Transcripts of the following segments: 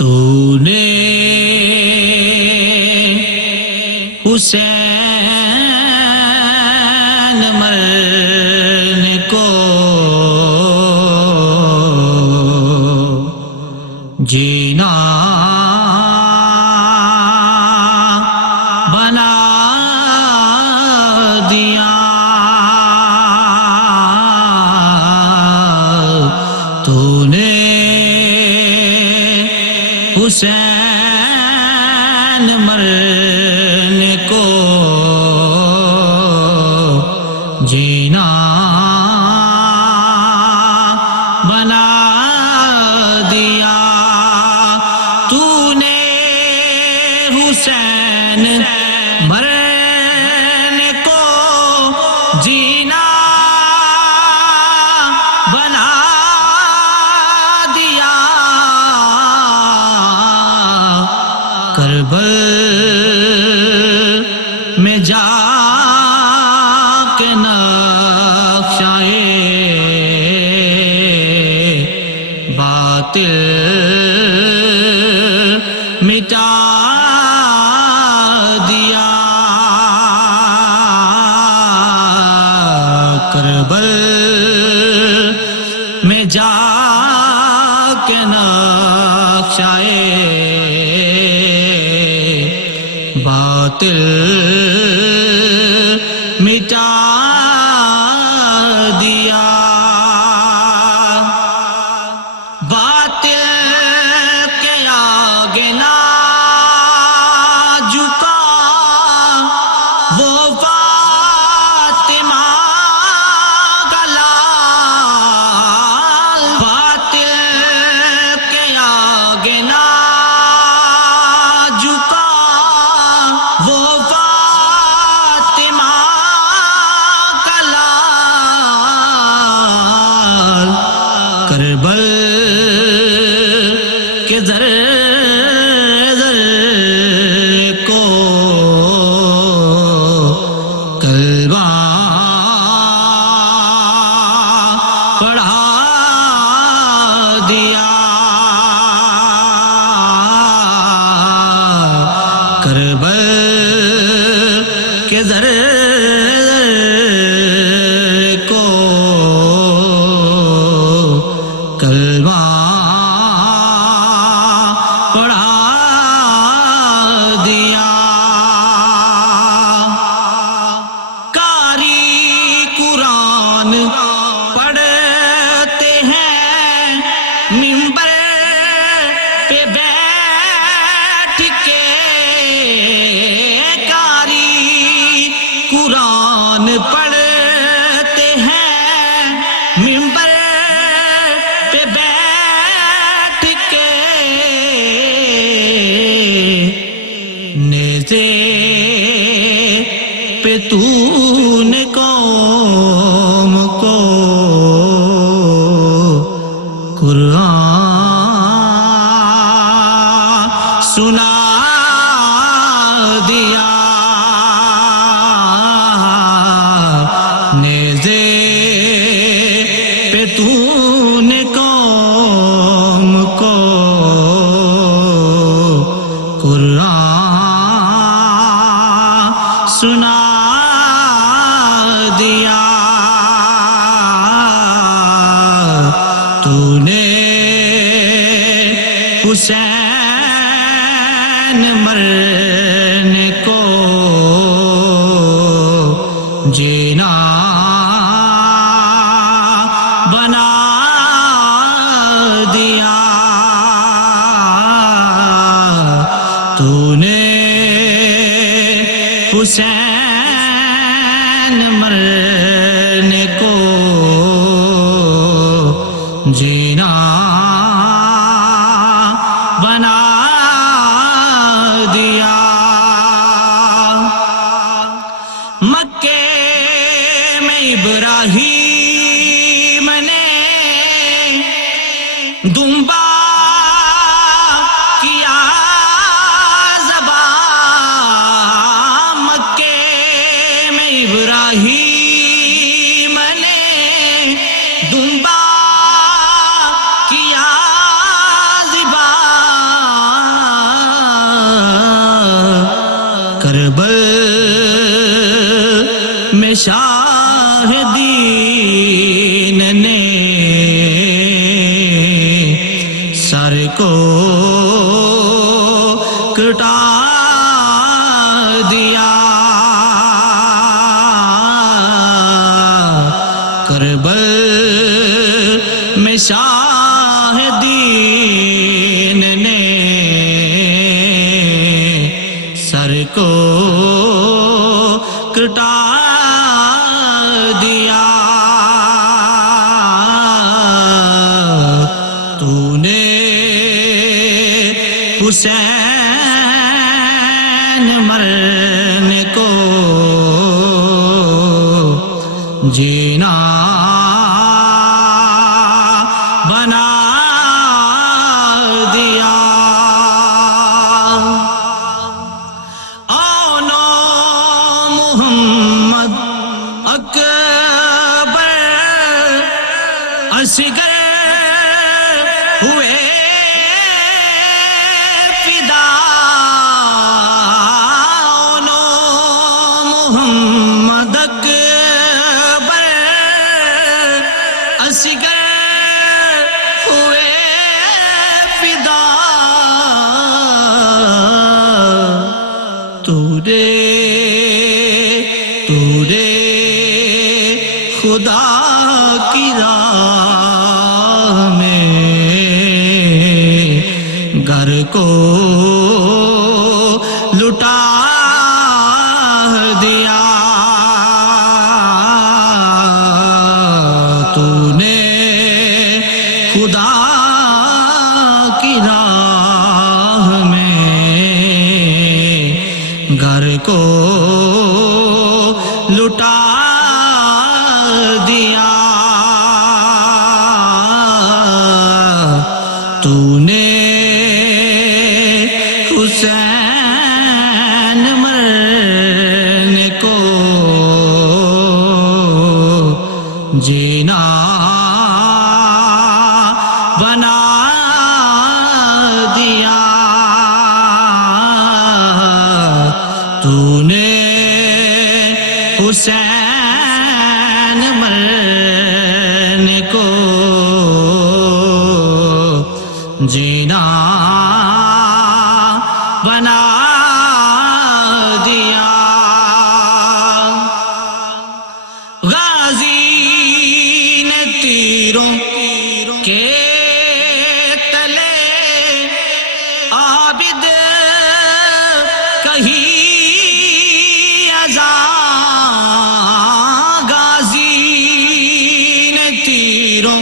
تو نے حسین مرنے کو جینا بنا دیا، تو نے حسین مرنے کو جینا بنا دیا، تو نے حسین مرنے کو جینا بنا دیا، کربل میں جا کے نقشائے باطل مٹا دیا، کربل میں جا کے نقشائے باطل مٹا دیا، باطل کے آگے نہ جھکا وہ فاطمہ کا لال، باطل کے آگے نہ جھکا وہ فاطمہ کا لال، کربل کے ذرے ذرے کو کلمہ پڑھا دیا، کربل کے ذرے ذرے کو کلمہ پڑھا دیا، قاری قرآن پڑھتے ہیں منبر پہ بیٹھ کے، قاری قرآن پڑھتے ہیں منبر پہ بیٹھ کے، نیزے پہ تو نے قوم کو قرآن سنا دیا، نیزے پہ تو نے قوم کو قرآن سنا دیا، تو نے حسین مرنے کو جینا بنا دیا، تو نے حسین مرنے کو جینا بنا دیا، مکے میں ابراہیم نے دمبا کیا ذبح، مکے میں شاہ دین نے سر کو کٹا دیا، کربل میں شاہ دین نے سر کو کٹا دیا، تو نے حسین مرنے کو جینا بنا دیا، آنو محمد اکبر اصغر ہوئے فدا، آنو محمد اکبر اصغر ہوئے فدا، تو رے خدا کی راہ میں گھر کو لٹا دیا، تو نے خدا کی راہ میں گھر کو لٹا دیا، تو نے حسین مرنے کو جینا بنا دیا، تو نے حسین مرنے کو جینا بنا دیا، غازی نے تیروں کے تلے عابد کہیں غازی نے تیروں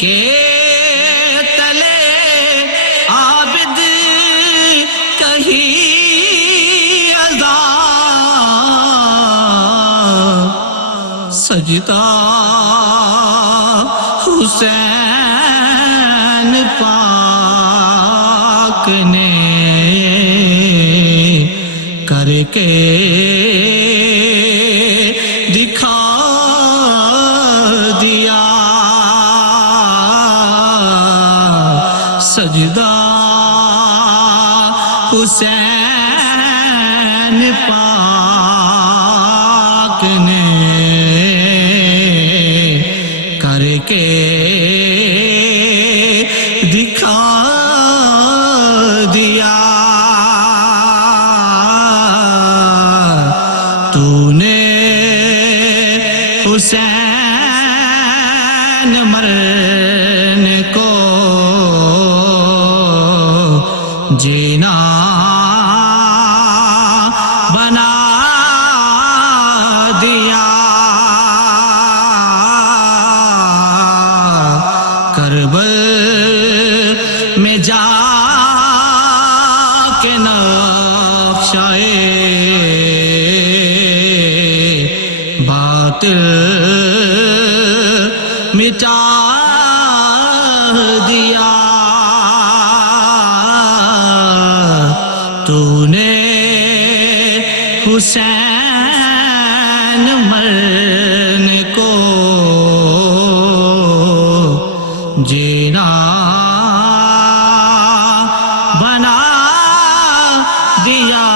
کے تلے عابد کہیں ازا، سجدہ حسین پاک نے کر کے دکھا دیا، سجدہ حسین پاک نے کر کے دکھا دیا، تو نے حسین مرنے کو جینا بنا دیا، کربل میں جا کے نقشۂ باطل مٹا دیا، تو نے حسین مرنے کو جینا بنا دیا۔